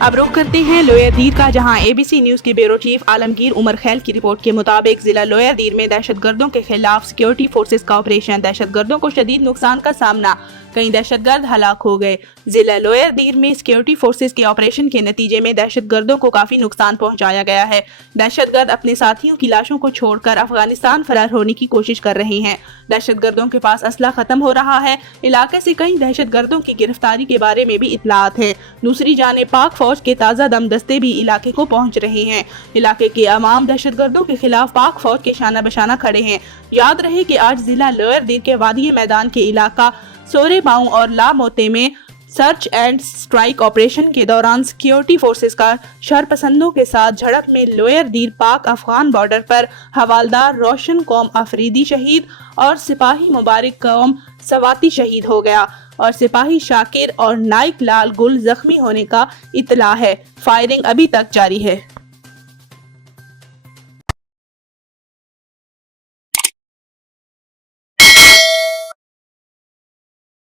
اب رخ کرتے ہیں لوئر دیر کا، جہاں ABC نیوز کے بیورو چیف عالمگیر عمر خیل کی رپورٹ کے مطابق ضلع لوئر دیر میں دہشت گردوں کے خلاف سیکیورٹی فورسز کا آپریشن، دہشت گردوں کو شدید نقصان کا سامنا، کئی دہشت گرد ہلاک ہو گئے۔ ضلع لوئر دیر میں سیکیورٹی فورسز کے آپریشن کے نتیجے میں دہشت گردوں کو کافی نقصان پہنچایا گیا ہے۔ دہشت گرد اپنے ساتھیوں کی لاشوں کو چھوڑ کر افغانستان فرار ہونے کی کوشش کر رہے ہیں۔ دہشت گردوں کے پاس اسلحہ ختم ہو رہا ہے۔ علاقے سے کئی دہشت گردوں کی گرفتاری کے بارے میں بھی اطلاعات ہیں۔ دوسری جانب پاک فوج کے تازہ دم دستے بھی علاقے کو پہنچ رہے ہیں۔ علاقے کے عوام دہشت گردوں کے خلاف پاک فوج کے شانہ بشانہ کھڑے ہیں۔ یاد رہے کہ آج ضلع لوئر دیر کے وادی میدان کے علاقہ سورے باؤں اور لا موتے میں سرچ اینڈ سٹرائک آپریشن کے دوران سیکیورٹی فورسز کا شرپسندوں کے ساتھ جھڑپ میں لوئر دیر پاک افغان بارڈر پر حوالدار روشن قوم افریدی شہید اور سپاہی مبارک قوم سواتی شہید ہو گیا اور سپاہی شاکر اور نائک لال گل زخمی ہونے کا اطلاع ہے۔ فائرنگ ابھی تک جاری ہے۔